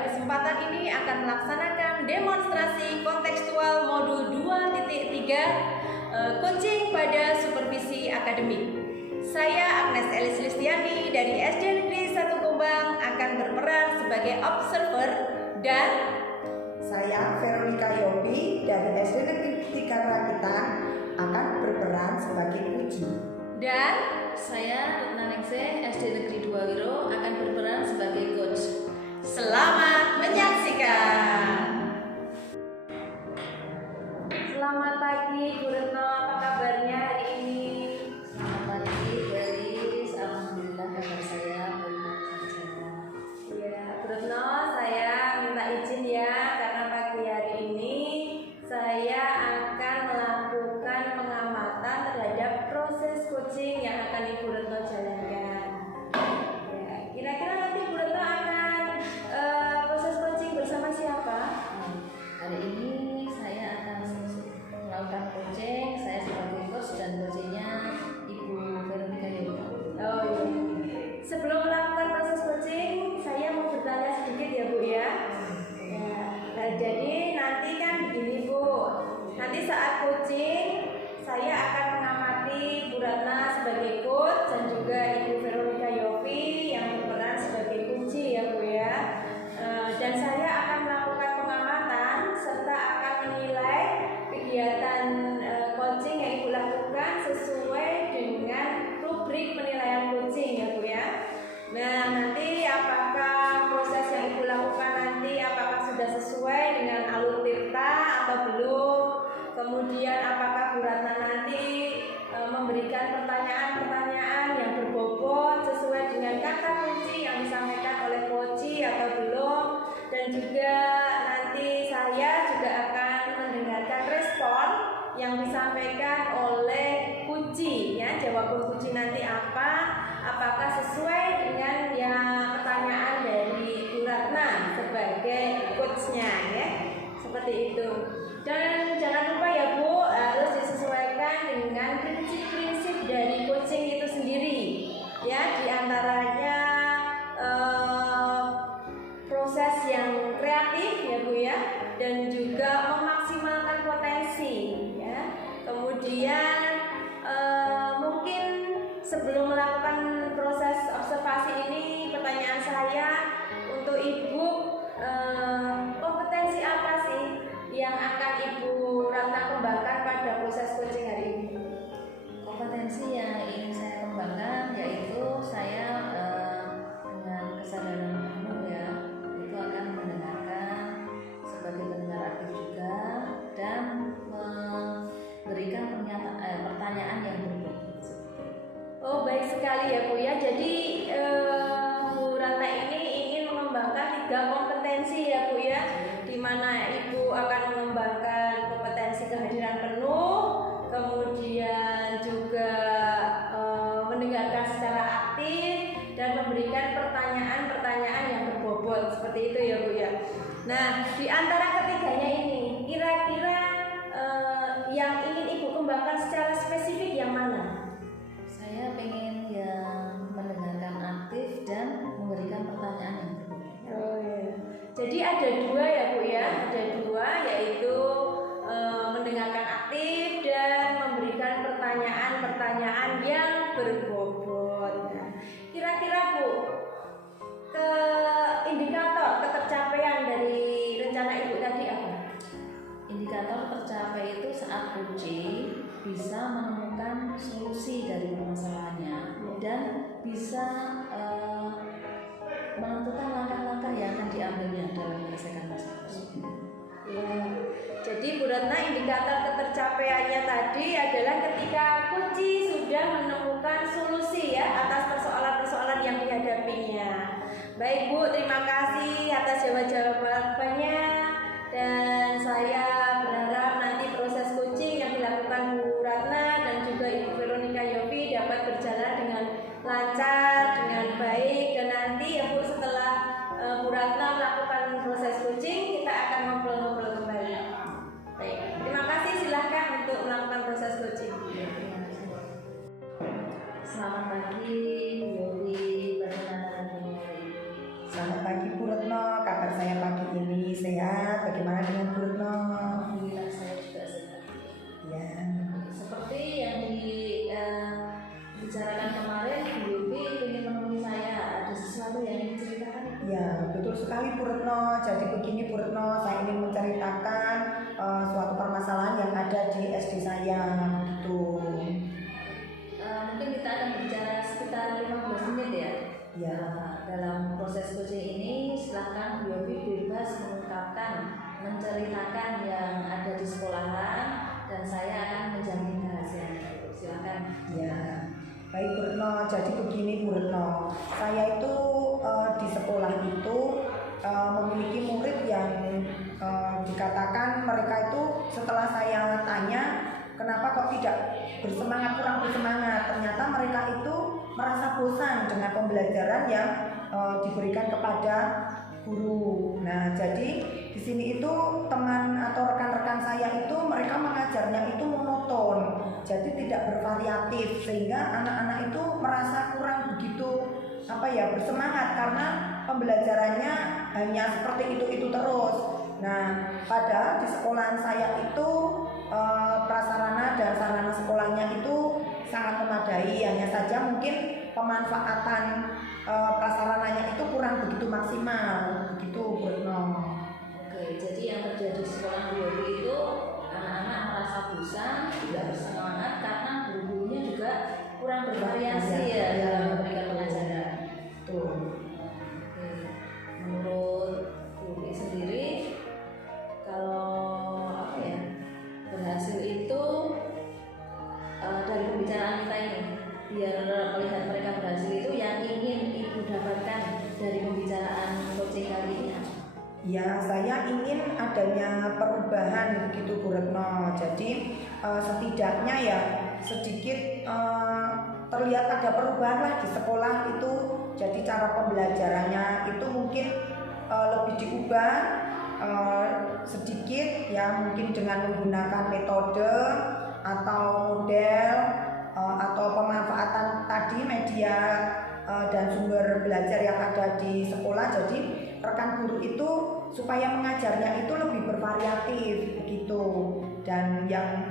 pada kesempatan ini akan melaksanakan demonstrasi kontekstual modul 2.3 coaching pada supervisi akademik. Saya Agnes Elis Listiani dari SD Negeri 1 Gombang akan berperan sebagai observer dan saya Veronica Yopi dari SD Negeri 3 Rakitan akan berperan sebagai uji. Dan saya Retna Ningsih SD Negeri 2 Wiro akan berperan sebagai coach. selamat menyaksikan. Selamat pagi Bu Retno, apa kabarnya hari ini? Selamat pagi, Beris. Alhamdulillah kabar saya baik saja. Ya, Bu Retno, saya minta izin ya karena pagi hari ini saya akan melakukan pengamatan terhadap proses coaching yang akan Ibu Retno jalankan. Ya, kira-kira nanti Bu Retno akan proses coaching bersama siapa? Hari ini saya akan melakukan coaching. Saya sebagai coach dan coachingnya Ibu Veronica Yopi. Oh iya. Sebelum melakukan proses coaching, saya mau bertanya sedikit ya Bu ya. Ya, nah, jadi nanti kan begini Bu, nanti saat coaching saya akan mengamati Bu Ratna sebagai coach dan juga Ibu Veronica Yopi yang berperan sebagai kunci ya Bu ya. Dan saya akan melakukan pengamatan serta akan menilai kegiatan coaching yang Ibu lakukan sesuai dengan rubrik penilaian coaching ya Bu ya. Nah, nanti apakah proses yang Ibu lakukan nanti apakah sudah sesuai dengan alur tirta atau belum? Kemudian apakah Bu Ratna nanti memberikan pertanyaan-pertanyaan yang berbobot sesuai dengan kata kunci yang disampaikan oleh coach atau belum? Dan juga nanti saya juga akan mendengarkan respon yang disampaikan oleh kunci ya, jawaban kunci nanti apakah sesuai dengan yang pertanyaan dari Bu Ratna sebagai coachnya ya, seperti itu. Dan jangan lupa ya Bu, harus disesuaikan dengan prinsip-prinsip dari coaching itu sendiri ya, diantaranya proses yang kreatif ya Bu ya, dan juga memaksimalkan potensi ya. Kemudian mungkin sebelum melakukan proses observasi ini, pertanyaan saya untuk Ibu, kompetensi apa sih yang akan Ibu Ratna kembangkan pada proses coaching hari ini? Kompetensi yang ingin saya kembangkan yaitu saya dengan kesadaran penuh ya, itu akan mendengarkan sebagai pendengar aktif juga dan memberikan pertanyaan yang berbobot. Oh baik sekali ya Bu ya. Jadi Bu Ratna ini ingin mengembangkan 3 kompetensi ya Bu ya, di mana Ibu akan mengembangkan kompetensi kehadiran penuh, kemudian juga mendengarkan secara aktif dan memberikan pertanyaan-pertanyaan yang berbobot seperti itu ya Bu ya. Nah, di antara ketiganya ini kira-kira yang ingin Ibu kembangkan secara spesifik yang mana? Saya pengen yang mendengarkan aktif dan memberikan pertanyaan yang berbobot. Oh iya. Jadi ada 2 ya Bu ya, ada 2 yaitu mendengarkan aktif dan memberikan pertanyaan-pertanyaan yang berbobot. Nah, kira-kira Bu, indikator ketercapaian dari rencana Ibu tadi apa? Indikator tercapai itu saat coaching bisa menemukan solusi dari permasalahannya dan bisa menentukan langkah-langkah yang akan diambilnya dalam menyelesaikan masalah tersebut. Ya. Jadi Bu Ratna, indikator ketercapaiannya tadi adalah ketika kunci sudah menemukan solusi ya atas persoalan-persoalan yang dihadapinya. Baik Bu, terima kasih atas jawabannya, dan saya berharap nanti proses coaching yang dilakukan Bu Ratna dan juga Ibu Veronica Yopi dapat berjalan dengan lancar, dengan baik, dan nanti ya Bu setelah Bu Ratna melakukan proses coaching kita akan ngobrol-ngobrol kembali. Baik, terima kasih, silahkan untuk melakukan proses coaching. Selamat pagi, Yopi, bagaimana hari ini? Selamat pagi Bu Retno, kabar saya Retno, jadi begini Bu Retno, saya ingin menceritakan suatu permasalahan yang ada di SD saya gitu. Mungkin kita akan bicara sekitar 15 menit ya. Ya. Dalam proses coaching ini silahkan Bu Yofi bebas mengungkapkan, menceritakan yang ada di sekolahan dan saya akan menjamin rahasianya. Silahkan. Ya. Baik Bu Retno, jadi begini Bu Retno, saya itu di sekolah itu memiliki murid yang dikatakan mereka itu setelah saya tanya kenapa kok tidak bersemangat, kurang bersemangat, ternyata mereka itu merasa bosan dengan pembelajaran yang diberikan kepada guru. Nah, jadi di sini itu teman atau rekan-rekan saya itu mereka mengajarnya itu monoton, jadi tidak bervariatif sehingga anak-anak itu merasa kurang begitu bersemangat karena pembelajarannya hanya seperti itu terus. Nah, padahal di sekolahan saya itu prasarana dan sarana sekolahnya itu sangat memadai, hanya saja mungkin pemanfaatan prasarananya itu kurang begitu maksimal, begitu Bu Retno. Oke, jadi yang terjadi di sekolah Bu Yofi itu anak-anak merasa bosan, tidak bersemangat karena guru-gurunya juga kurang bervariasi ya dalam memberikan pengajaran. Tuh. Oke, menurut Bu Yofi sendiri kalau berhasil itu dari pembicaraan kita ini biar melihat mereka berhasil itu yang ingin Ibu dapatkan dari pembicaraan coaching kali ini. Ya, saya ingin adanya perubahan begitu Bu Retno. Jadi setidaknya ya sedikit terlihat ada perubahan lah di sekolah itu. Jadi cara pembelajarannya itu mungkin lebih diubah sedikit ya, mungkin dengan menggunakan metode atau model atau pemanfaatan tadi media dan sumber belajar yang ada di sekolah. Jadi rekan guru itu supaya mengajarnya itu lebih bervariatif begitu, dan yang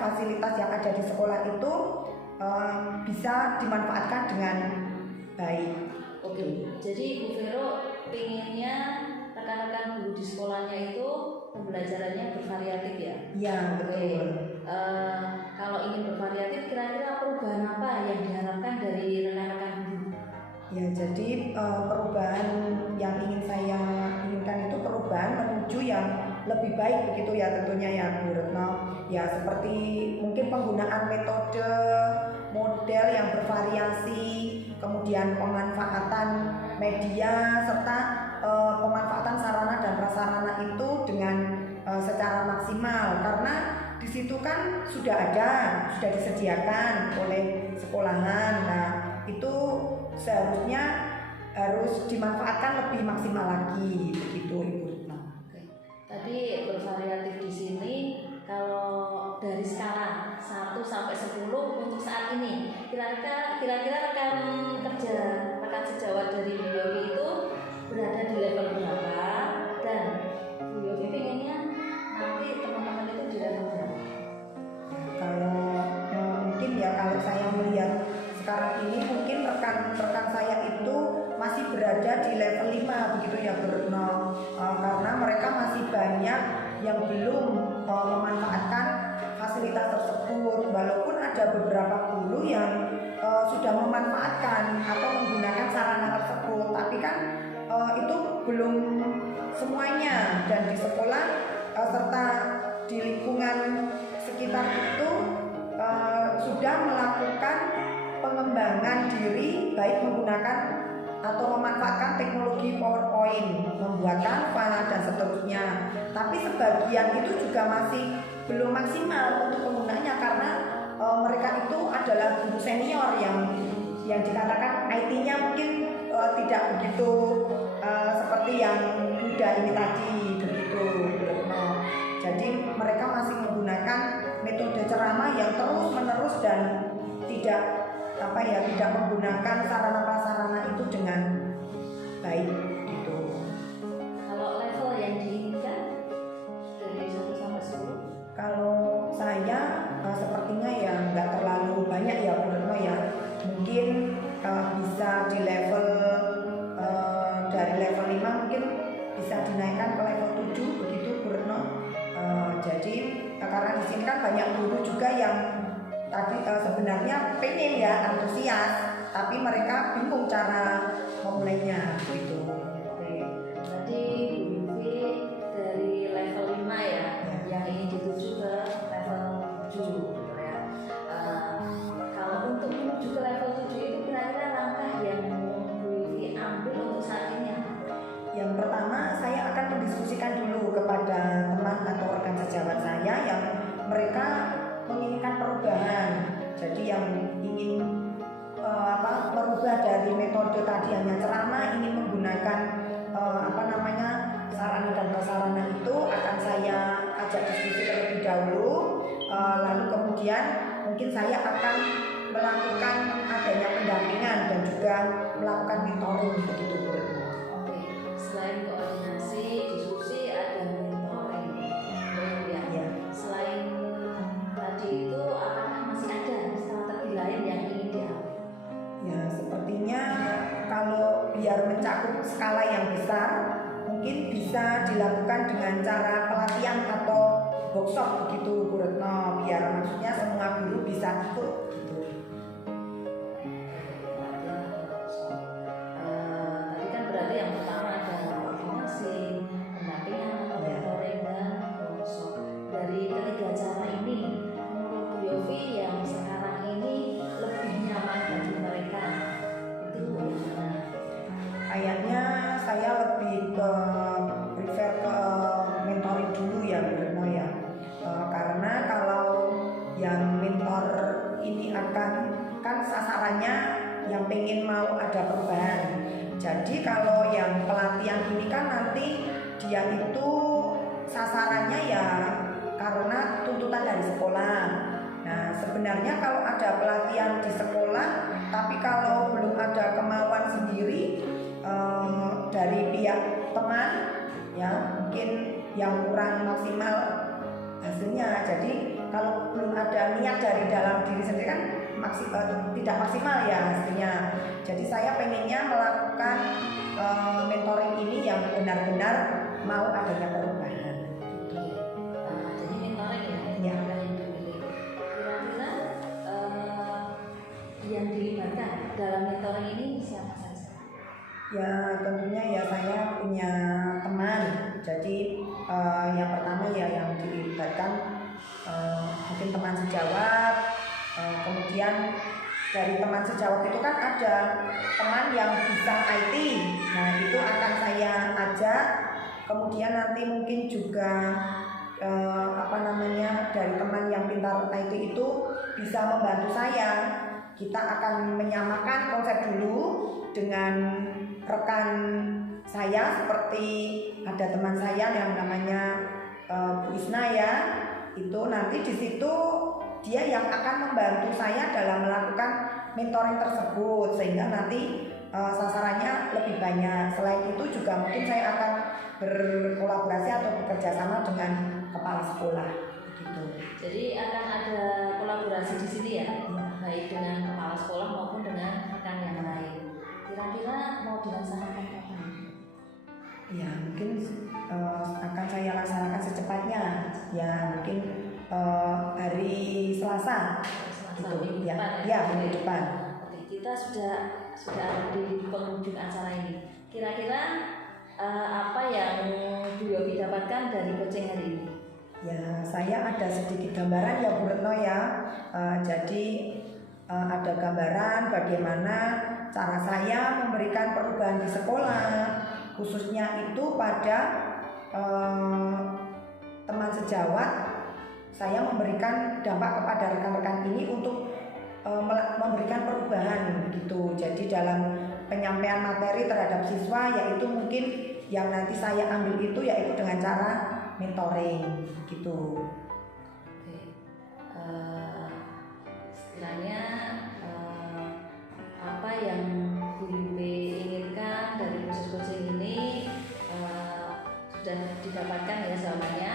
fasilitas yang ada di sekolah itu bisa dimanfaatkan dengan baik. Oke, jadi Bu Vero pinginnya rekan-rekan guru di sekolahnya itu pembelajarannya bervariatif ya? Iya, betul. Kalau ingin bervariatif, kira-kira perubahan apa yang diharapkan dari rekan-rekan guru? Ya, jadi perubahan yang ingin saya inginkan itu perubahan menuju yang lebih baik begitu ya tentunya ya Bu Retno. Ya, seperti mungkin penggunaan metode, model yang bervariasi, kemudian pemanfaatan media serta pemanfaatan sarana dan prasarana itu dengan secara maksimal, karena di situ kan sudah disediakan oleh sekolahan. Nah, itu seharusnya harus dimanfaatkan lebih maksimal lagi begitu Ibu Retno. Oke. Tadi bervariatif di sini kalau dari skala 1 sampai 10 untuk saat ini kira-kira rekan sejawat dari Bu Yofi itu berada di level berapa, dan Bu Yofi pengennya nanti teman-teman itu di level berapa? Kalau mungkin ya kalau saya melihat sekarang ini mungkin rekan-rekan saya itu masih berada di level 5 begitu ya Bu Retno, karena mereka masih banyak yang belum memanfaatkan fasilitas tersebut, walaupun ada beberapa guru yang sudah memanfaatkan atau menggunakan sarana tersebut, tapi kan itu belum semuanya, dan di sekolah serta di lingkungan sekitar itu sudah melakukan pengembangan diri baik menggunakan atau memanfaatkan teknologi PowerPoint, membuat Canva dan seterusnya. Tapi sebagian itu juga masih belum maksimal untuk penggunaannya karena mereka itu adalah guru senior yang dikatakan IT-nya mungkin tidak begitu seperti yang muda ini tadi begitu. Nah, jadi mereka masih menggunakan metode ceramah yang terus-menerus dan tidak menggunakan sarana-prasarana itu dengan baik gitu. Kalau level yang diinginkan dari 1 sampai 10? Kalau saya sepertinya ya nggak terlalu banyak ya Bu Retno ya. Mungkin bisa di level dari level 5 mungkin bisa dinaikkan ke level 7 begitu Bu Retno. Jadi karena di sini kan banyak guru juga yang tadi sebenarnya pengen ya antusias, tapi mereka bingung cara memulainya gitu. Oke, berarti Bu Yufi dari level 5 ya, yang ingin dituju ke level 7 gitu ya. Kalau untuk menuju ke level 7 itu kira-kira langkah yang Bu Yufi ambil untuk saat ini apa? Yang pertama saya akan mendiskusikan dulu kepada teman atau rekan sejawat saya yang mereka menginginkan perubahan. Jadi yang ingin merubah dari metode tadi hanya ceramah, ingin menggunakan sarana dan prasarana itu akan saya ajak diskusi terlebih dahulu. Lalu kemudian mungkin saya akan melakukan adanya pendampingan dan juga melakukan mentoring begitu Bu Retno. Oke, selain koordinasi, diskusi, ada mentoring. Ya. Selain tadi itu, apakah masih ada strategi lain yang ingin diambil? Ya, sepertinya kalau biar mencakup skala yang besar, mungkin bisa dilakukan dengan cara pelatihan atau workshop begitu Bu Retno, biar maksudnya semua guru bisa ikut gitu. Tadi kan berarti yang pertama ada koordinasi, pendampingan atau mentoring dan workshop. Dari ketiga cara ini, menurut Bu Yofi yang sekarang ini lebih nyaman bagi mereka itu bagaimana? Kayaknya saya lebih prefer ke mentoring dulu ya Bu Retno ya. Karena kalau yang mentor ini kan sasarannya yang pengen mau ada perubahan. Jadi kalau yang pelatihan ini kan nanti dia itu sasarannya ya karena tuntutan dari sekolah. Nah sebenarnya kalau ada pelatihan di sekolah, tapi kalau belum ada kemauan sendiri dari pihak teman, ya mungkin yang kurang maksimal hasilnya. Jadi kalau belum ada niat dari dalam diri sendiri kan tidak maksimal ya hasilnya. Jadi saya pengennya melakukan mentoring ini yang benar-benar mau adanya perubahan. Jadi mentoring Ya. yang dipilih. Kira-kira yang dilibatkan dalam mentoring ini siapa saja? Ya tentunya ya saya punya teman. Jadi yang pertama ya yang dilibatkan mungkin teman sejawat. Kemudian dari teman sejawat itu kan ada teman yang bisa IT. Nah itu akan saya ajak. Kemudian nanti mungkin juga dari teman yang pintar IT itu bisa membantu saya. Kita akan menyamakan konsep dulu dengan rekan saya, seperti ada teman saya yang namanya Bu Isna ya. Itu nanti di situ dia yang akan membantu saya dalam melakukan mentoring tersebut sehingga nanti sasarannya lebih banyak. Selain itu juga mungkin saya akan berkolaborasi atau bekerja sama dengan kepala sekolah gitu. Jadi akan ada kolaborasi di sini ya, baik dengan kepala sekolah maupun dengan rekan yang lain. Kira-kira mau dilaksanakan kapan? Ya mungkin akan saya laksanakan secepatnya. Ya mungkin hari Selasa. Selasa minggu Ya, depan ya minggu depan. Oke, kita sudah ada di penghujung acara ini. Kira-kira apa yang Bu Yofi dapatkan dari coaching hari ini? Ya saya ada sedikit gambaran ya Bu Retno ya. Jadi ada gambaran bagaimana cara saya memberikan perubahan di sekolah, khususnya itu pada teman sejawat. Saya memberikan dampak kepada rekan-rekan ini untuk memberikan perubahan begitu. Jadi dalam penyampaian materi terhadap siswa yaitu mungkin yang nanti saya ambil itu yaitu dengan cara mentoring gitu. Oke. Istilahnya apa yang Bu Yufi inginkan dari proses coaching ini sudah didapatkan ya jawabannya.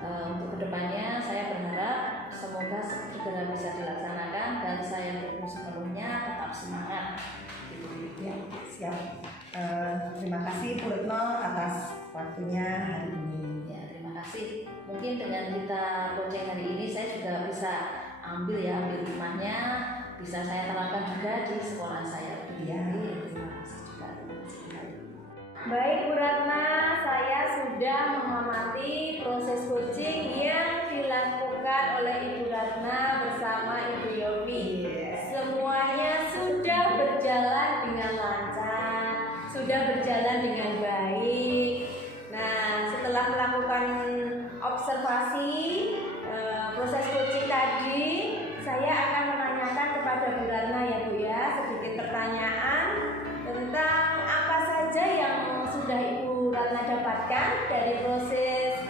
Untuk kedepannya saya berharap semoga segera bisa dilaksanakan dan saya dukung sepenuhnya, tetap semangat. Ya, siap. Terima kasih Bu Retno atas mungkin dengan kita coaching hari ini saya juga bisa ambil hikmahnya, bisa saya terapkan juga di sekolah saya. Terima kasih juga. Baik Bu Ratna, saya sudah mengamati proses coaching yang dilakukan oleh Ibu Ratna bersama Ibu Yofi. Semuanya sudah berjalan dengan lancar, sudah berjalan dengan baik. Nah, setelah melakukan observasi proses coaching tadi, saya akan menanyakan kepada Bu Ratna ya Bu ya, sedikit pertanyaan tentang apa saja yang sudah Ibu Ratna dapatkan dari proses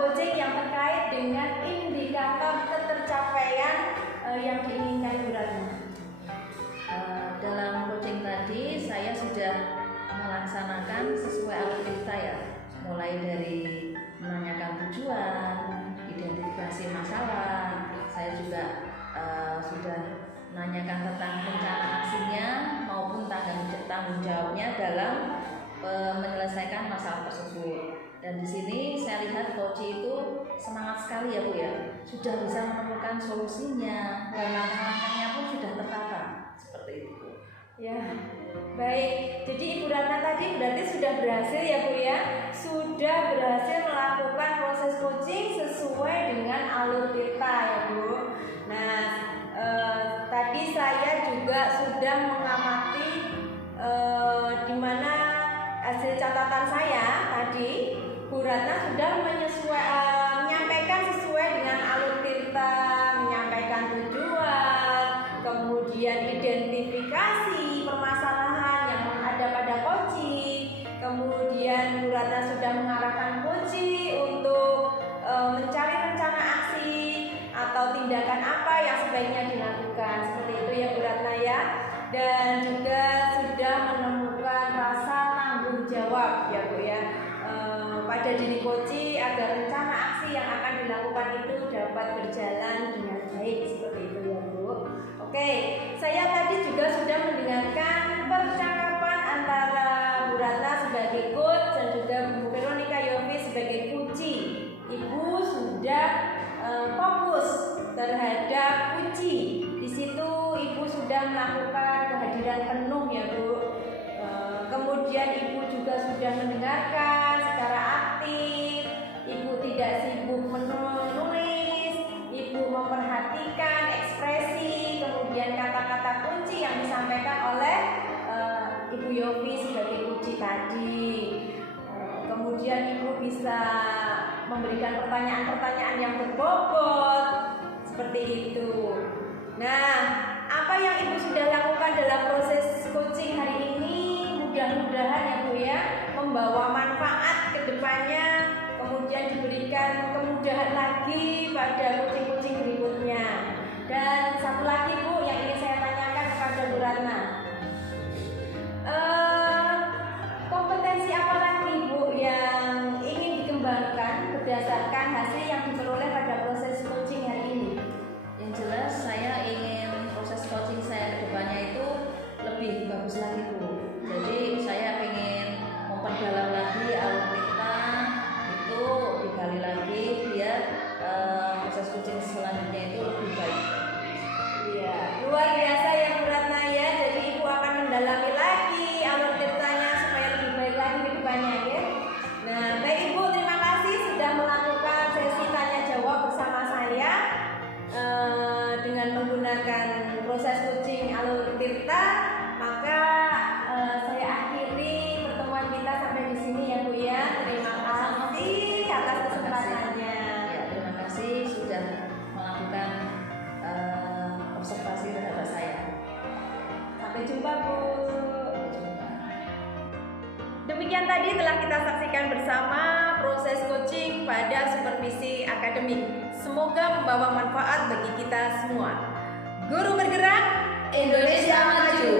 coaching yang terkait dengan indikator ketercapaian yang diinginkan Bu Ratna. Dalam coaching tadi saya sudah melaksanakan sesuai alur kita ya, mulai dari menanyakan tujuan, identifikasi masalah. Saya juga sudah menanyakan tentang rencana aksinya maupun tanggung jawabnya dalam menyelesaikan masalah tersebut. Dan di sini saya lihat coach itu semangat sekali ya Bu ya, sudah bisa menemukan solusinya dan langkah-langkahnya pun sudah tertata seperti itu. Ya, baik. Jadi Ibu Ratna tadi berarti sudah berhasil ya Bu ya, sudah berhasil melakukan proses coaching sesuai dengan alur kita ya Bu. Nah, tadi saya juga sudah mengamati di mana hasil catatan saya tadi Bu Ratna sudah menyampaikan sesuai dengan alur kita, menyampaikan tujuan, kemudian identifikasi permasalahan yang ada pada coaching, kemudian Bu Ratna sudah mengarahkan coaching untuk mencari rencana aksi atau tindakan apa yang sebaiknya dilakukan, seperti itu ya Bu Ratna ya. Dan juga sudah menemukan rasa tanggung jawab ya Bu ya pada diri coaching agar rencana aksi yang akan dilakukan itu dapat berjalan dengan baik, seperti itu ya Bu. Oke, saya tadi juga sudah mendengarkan percakapan antara Bu Ratna sebagai coach dan juga Bu Veronica Yofi sebagai kunci. Ibu sudah fokus terhadap kunci. Di situ Ibu sudah melakukan kehadiran penuh ya Bu. Kemudian Ibu juga sudah mendengarkan secara aktif. Ibu tidak sibuk menulis. Ibu memperhatikan ekspresi, kemudian kata-kata kunci yang disampaikan oleh Ibu Yofi sebagai kunci tadi. Kemudian Ibu bisa memberikan pertanyaan-pertanyaan yang berbobot seperti itu. Nah, apa yang Ibu sudah lakukan dalam proses coaching hari ini mudah-mudahan ya Bu ya membawa manfaat ke depannya, kemudian diberikan kemudahan lagi pada coaching-coaching berikutnya. Dan satu lagi Bu yang ingin saya tanyakan kepada Bu Ratna, kompetensi apa lagi Bu yang ingin dikembangkan berdasarkan hasil yang diperoleh pada proses coaching hari ini? Yang jelas saya ingin proses coaching saya ke depannya itu lebih bagus lagi Bu. Jadi saya ingin memperdalam lagi alur kita itu, digali lagi biar proses coaching selanjutnya itu lebih baik. Iya, luar biasa ya Bu Ratna ya. Jadi Ibu akan mendalami lagi alur ceritanya supaya lebih baik lagi ke depannya ya. Nah, baik Ibu, terima kasih sudah melakukan sesi tanya jawab bersama saya dengan menggunakan proses coaching alur tirta. Maka saya akhiri pertemuan kita sampai di sini ya Bu ya. Terima kasih atas kesempatannya. Ya, terima kasih sudah melakukan observasi terhadap saya. Sampai jumpa Bu. Sampai jumpa. Demikian tadi telah kita saksikan bersama proses coaching pada supervisi akademik. Semoga membawa manfaat bagi kita semua. Guru bergerak, Indonesia maju.